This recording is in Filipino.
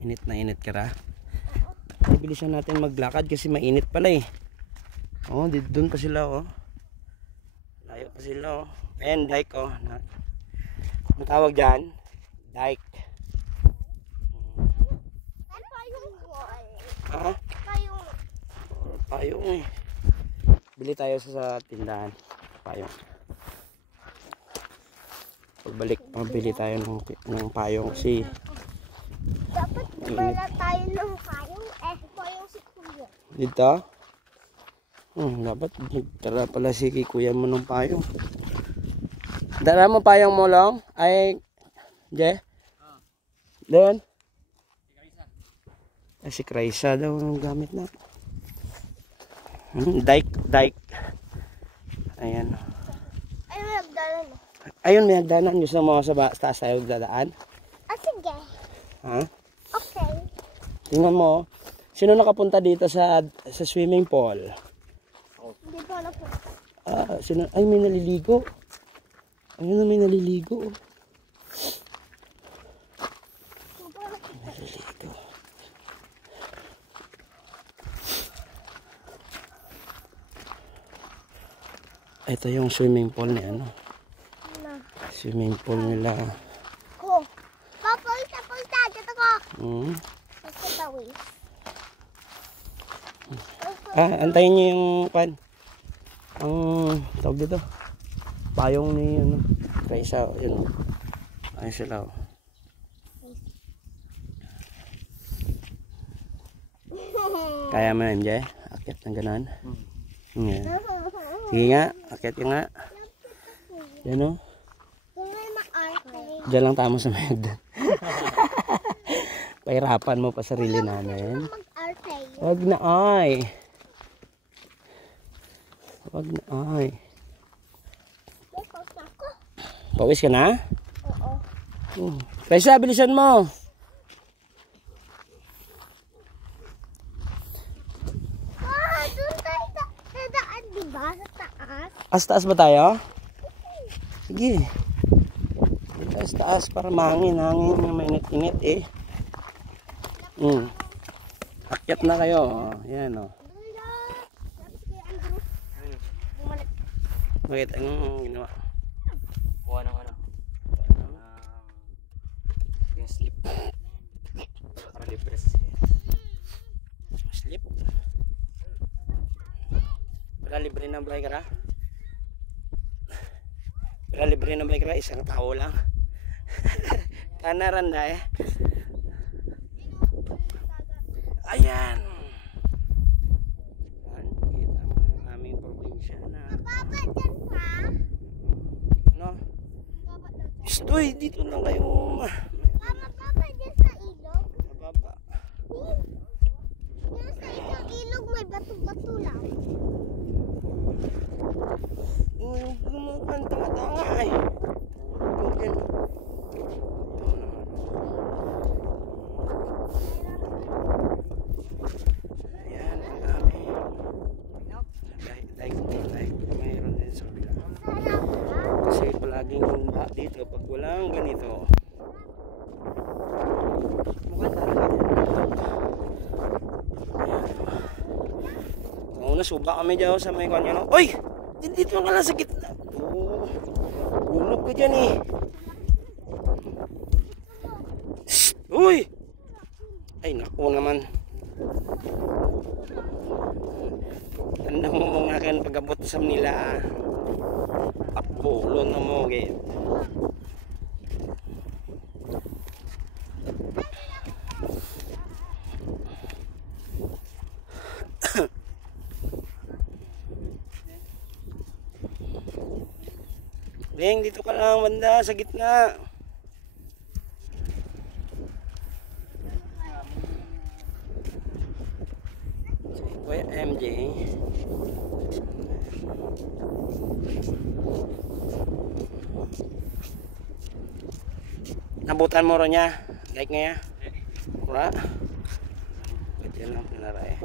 Init na init ka ra. Bilisan natin maglakad kasi mainit pala eh. Oh, doon pa sila oh. Layo pa sila oh. Ayan, dike oh. Ang tawag dyan? Dike. Ha? Payong eh. Bili tayo sa tindahan. Payong. Pagbalik, mabili tayo ng payong kasi dapat bala tayo ng payong. Payong si Kuya. Dito? Dapat tara pala si kuya mo ng payong. Dala mo payong mo lang? Ay, Je? Doon? Si Kraisa daw ang gamit na. Dike. Ayan. Ay, may nagdalan. Ayun, may hagdanan. Gusto mo sa taas tayo dadaan? Sige. Ha? Okay. Tingnan mo. Sino nakapunta dito sa swimming pool? Hindi po na po. Sino? Ay, may naliligo. Ayun na, may naliligo. Naliligo. Ito yung swimming pool ni ano. Swimming pool nila. Oh. Papa, isa dito ko. Kasi tawis. Antayin niyo yung pan. Ang tawag dito. Payong ni ano. Kraisa, yun. Ayun sila. Kaya mo yan, Jay? Akit ng ganon. Yan. Sige nga, akit ka nga. Yan o. Diyan lang tama sa med. Pahirapan mo pa sarili namin. Wag na ay. Wag na ay. Pawis ka na? Oo. Kaisa, bilisan mo. Doon tayo dadaan, diba? Sa taas. Taas ba tayo? Sige. Taas para mahangin na mainit-init eh. Akyat na kayo. Yan o. Bakit? Anong ginawa? Kuha ng ano? Yung slip. Para libre siya. Slip? Para libre ng bike ra? Para libre ng bike ra? Isang tao lang. Kanaranda eh. Ayan. Kita mo yung aming probinsya na. Papa, dyan pa. Ano? Stoy, dito lang kayo. Papa, dyan sa ilog. Mababa. Dyan sa isang ilog, may bato-bato lang. Tanga-tanga ay. Okay. Ayan ang aming like mayroon din sa kabila. Kasi palaging humba dito pag walang ganito. Una suba kami dyan sa may kanya no. Oy! Dito ka lang sa gitna. Ulog ka dyan eh. Shhh! Uy! Ay naku naman. Tanda mo mga kan pagabot sa nila. Apulo na mo gate. Beng, dito ka lang banda sa gitna. Kuya MJ. Nabutan mo ron niya. Like nga ya. Kura. Pwede lang pinaray.